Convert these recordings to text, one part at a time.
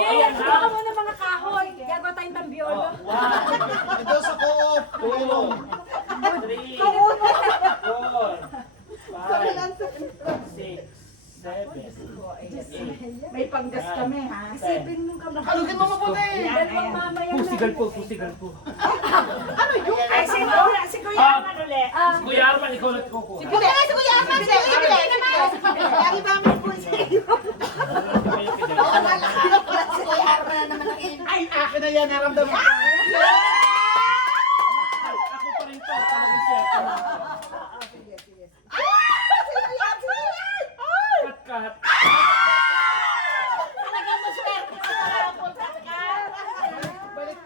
Ayan, baka mo ng mga kahoy. Gagawa tayong tambiolo. 1, Ito sa co-op. 2, 3, 4, 5, 6, 7, 8. May panggas kami, ha? Isipin mo ka ba? Halugin mo mabuti. Dalawang mamaya na. Pusigal po. Ay, si Kuya Arman ulit. Si Kuya Arman, ikaw na ko. Sige, si Kuya Arman, sige naman. Lagi ba may po sa iyo? Si Kuya Arman na naman ang in. Ay, akin na yan. Naramdaman ko. Ako pa rin to. Talagang siya. Cut. Talagang maswerte sa karapol. Balik.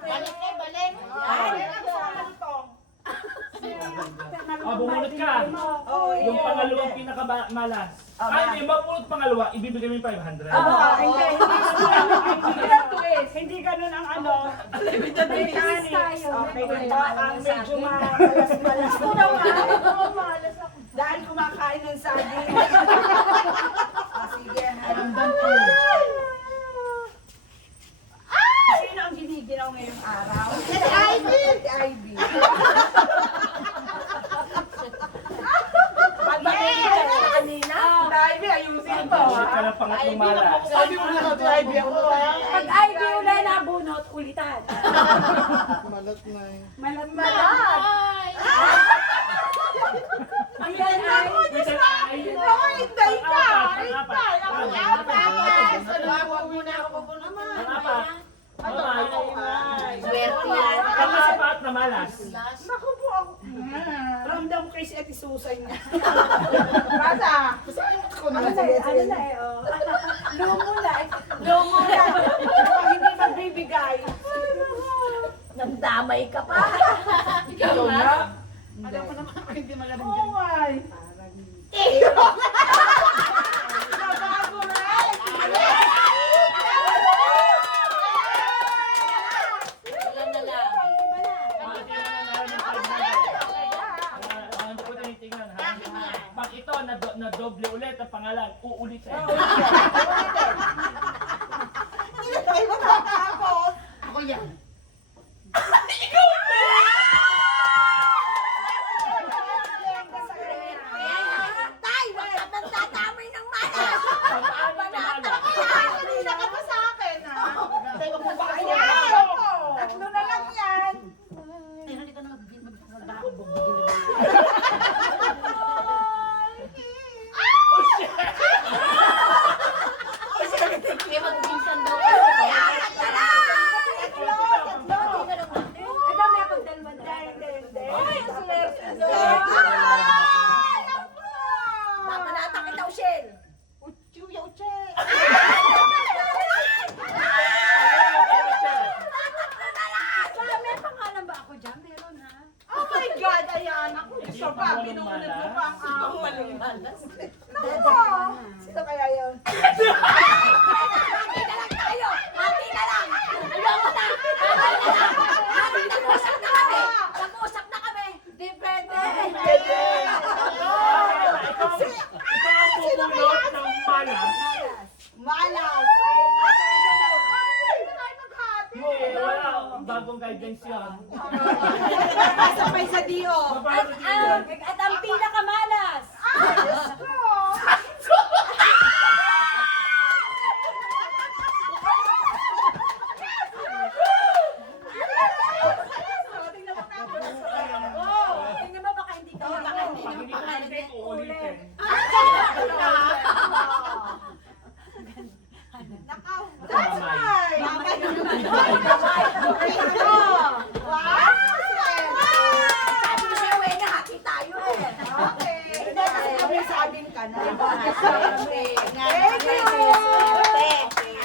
Bumunot ka. Yung pangalawang pinakamalas. Ay, may mapulot pangalawa, ibibigay mo yung 500. Hindi ganun ang ano. Bilis tayo. Okay, ang medyo malas. Dahil kumakain ng saging. Sige, haramdam ko. Sino ang giniginaw ngayong araw? Si Ivy! Si Ivy. Pagbabigay ka na kanina. Si Ivy, ayusin mo. Bumunot ka ng pangatlong malas. Sabi mo na natin, Ivy ako. Pag IV uli nabunot, ulitan. Malat na eh. Malat. Ilan ay? Hintay ka! Pang-apat. Huwag muna ako pupunta. Pang-apat. Swerte yan. Pang-apat na malas. Naku po ako. Ramdam ko kay si Ate Susay niya. Basta. Ano na eh, oh. Lumula eh. Pag hindi magbibigay. Nandamay ka pa. Ikaw na. Alam ko naman ako hindi malamig Oo yun. nga eh. Nabago rin. Ilan na lang? Hindi ko tinitingnan ha. Pag ito na doble ulit ang pangalan, uulitin. Hindi tayo matatapos. Ako yan. Tay, wag ka nang tatamay ng malas. Kanina ka pa sa akin, ha? Tayo mo ba yan? Tatlo na lang yan. Ay, dami akong dalawa na. Ay, ang swerte nyo. Papanata kita, Ushel. Uchuya, Ushel. May pangalan ba ako dyan? Meron ha? Oh my God, ayan. Ako, isa pa. Pinuulit mo pa ang ako. Naku. Sino kaya yun? Mati na lang tayo! Mati na lang! Ayoko na! Nag-uusap na kami! Nag-uusap na kami! Di pwede! Ikaw ang pupulot ng malas. Malas. Hindi, wala. Bagong guidance yun. Sabay sa Dio. At ang pinakamalas! Diyos ko. Tingnan mo baka hindi ka Pag hindi ko ulitin, uulitin. That's right. Sabi ko sa'yo, Wena, hati tayo eh. Okay. Hindi kasi kami sa amin ka na.